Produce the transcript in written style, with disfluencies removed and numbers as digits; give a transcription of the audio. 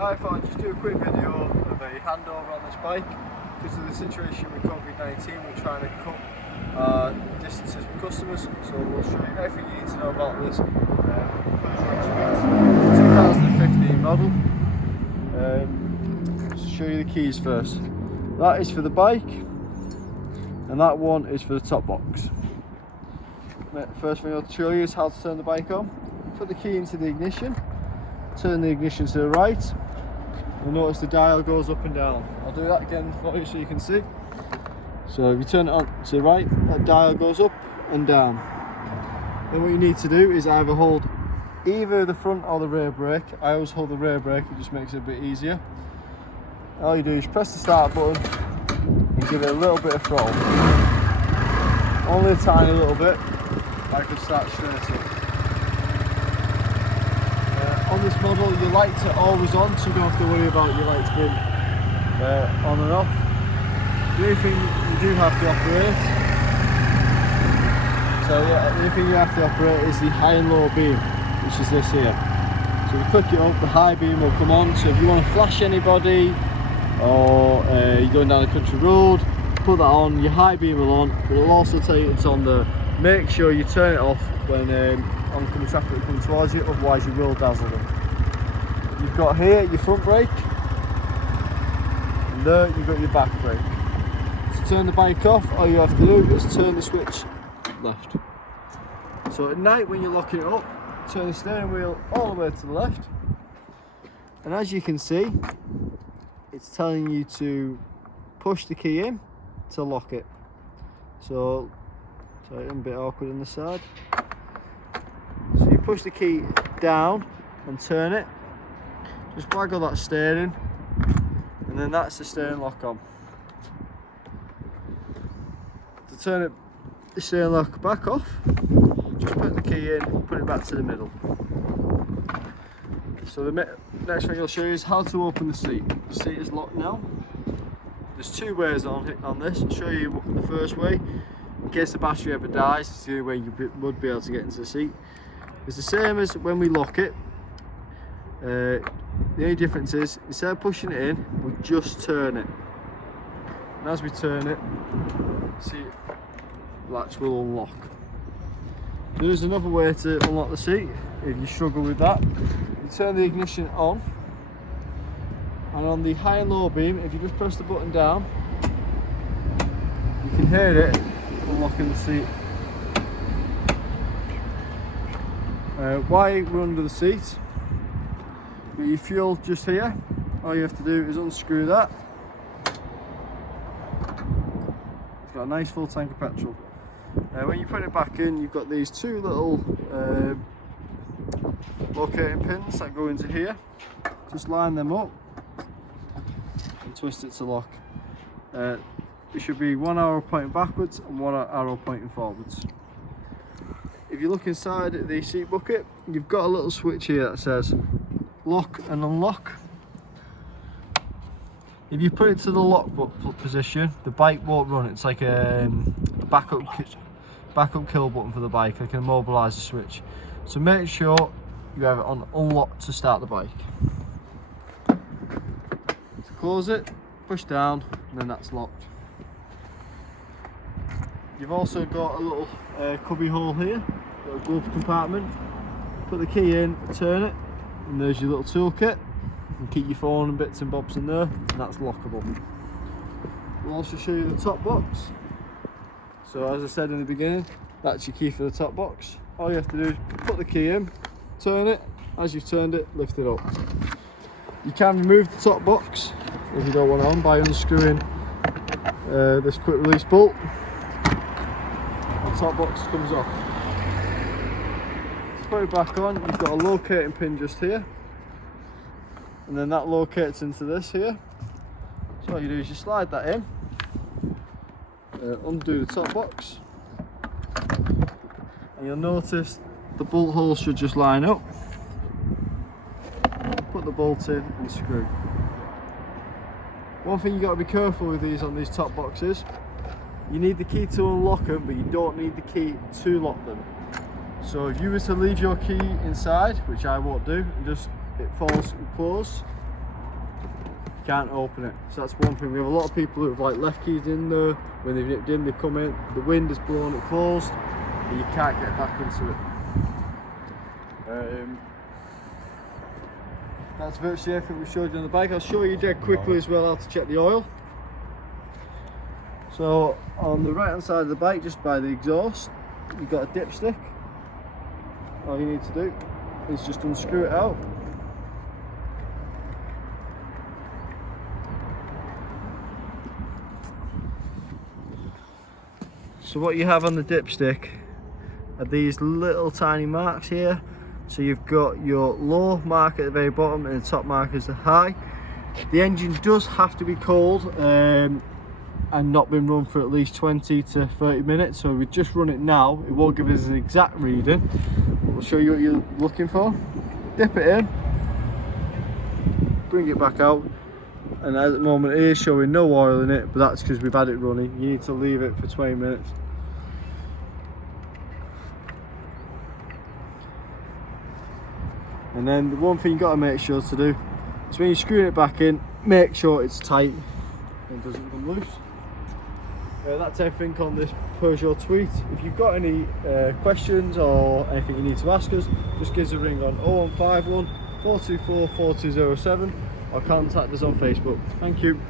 I thought I'd just do a quick video of a handover on this bike. Because of the situation with COVID-19, we're trying to cut distances with customers, so we'll show you everything you need to know about this Peugeot 2015 model. Show you the keys first. That is for the bike, and that one is for the top box. First thing I'll show you is how to turn the bike on. Put the key into the ignition, turn the ignition to the right. You'll notice the dial goes up and down. I'll do that again for you so you can see. So if you turn it on to the right, that dial goes up and down. Then what you need to do is either hold either the front or the rear brake. I always hold the rear brake, it just makes it a bit easier. All you do is press the start button and give it a little bit of throttle. Only a tiny little bit. I can start straight up. On this model, your lights are always on, so you don't have to worry about your lights being on and off. The only thing you do have to operate, the only thing you have to operate is the high and low beam, which is this here. So you click it up, the high beam will come on. So if you want to flash anybody, or you're going down a country road, put that on, your high beam will on, but it'll also tell you it's on there. Make sure you turn it off when oncoming traffic will come towards you, otherwise you will dazzle them. You've got here your front brake, and there you've got your back brake. To turn the bike off, all you have to do is turn the switch left. So at night when you're locking it up, turn the steering wheel all the way to the left, and as you can see, it's telling you to push the key in to lock it. So it's a bit awkward on the side. So you push the key down and turn it. Just waggle that steering, and then that's the steering lock on. To turn the steering lock back off, just put the key in, put it back to the middle. So the next thing I'll show you is how to open the seat. The seat is locked now. There's two ways on this. I'll show you the first way. In case the battery ever dies, it's the only way you would be able to get into the seat. It's the same as when we lock it. The only difference is, instead of pushing it in, we just turn it. And as we turn it, see, the latch will unlock. There is another way to unlock the seat if you struggle with that. You turn the ignition on, and on the high and low beam, if you just press the button down, you can hear it unlocking the seat. Why we're under the seat, but your fuel just here. All you have to do is unscrew that. It's got a nice full tank of petrol. When you put it back in, you've got these two little locating pins that go into here. Just line them up and twist it to lock. It should be one arrow pointing backwards and one arrow pointing forwards. If you look inside the seat bucket, you've got a little switch here that says lock and unlock. If you put it to the lock position, the bike won't run. It's like a backup kill button for the bike. I can immobilise the switch. So make sure you have it on unlock to start the bike. To close it, push down, and then that's locked. You've also got a little cubby hole here, got a glove compartment. Put the key in, turn it, and there's your little toolkit. You can keep your phone and bits and bobs in there, and that's lockable. We'll also show you the top box. So as I said in the beginning, that's your key for the top box. All you have to do is put the key in, turn it, as you've turned it, lift it up. You can remove the top box if you don't want it on by unscrewing this quick release bolt. The top box comes off. To put it back on, you've got a locating pin just here, and then that locates into this here. So all you do is you slide that in, undo the top box, and you'll notice the bolt holes should just line up. Put the bolt in and screw. One thing you've got to be careful with these on these top boxes, you need the key to unlock them, but you don't need the key to lock them. So if you were to leave your key inside, which I won't do, and just it falls and close, can't open it. So that's one thing. We have a lot of people who have like left keys in there. When they've nipped in, they come in, the wind has blown it closed, and you can't get back into it. That's virtually everything we showed you on the bike. I'll show you dead quickly as well how to check the oil. So on the right hand side of the bike, just by the exhaust, you've got a dipstick. All you need to do is just unscrew it out. So what you have on the dipstick are these little tiny marks here. So you've got your low mark at the very bottom and the top mark is the high. The engine does have to be cold and not been run for at least 20 to 30 minutes. So if we just run it now, it won't give us an exact reading. We'll show you what you're looking for. Dip it in, bring it back out, and at the moment it is showing no oil in it, but that's because we've had it running. You need to leave it for 20 minutes. And then the one thing you've got to make sure to do is when you're screwing it back in, make sure it's tight and doesn't come loose. That's everything on this Peugeot Tweet. If you've got any questions or anything you need to ask us, just give us a ring on 0151 424 4207 or contact us on Facebook. Thank you.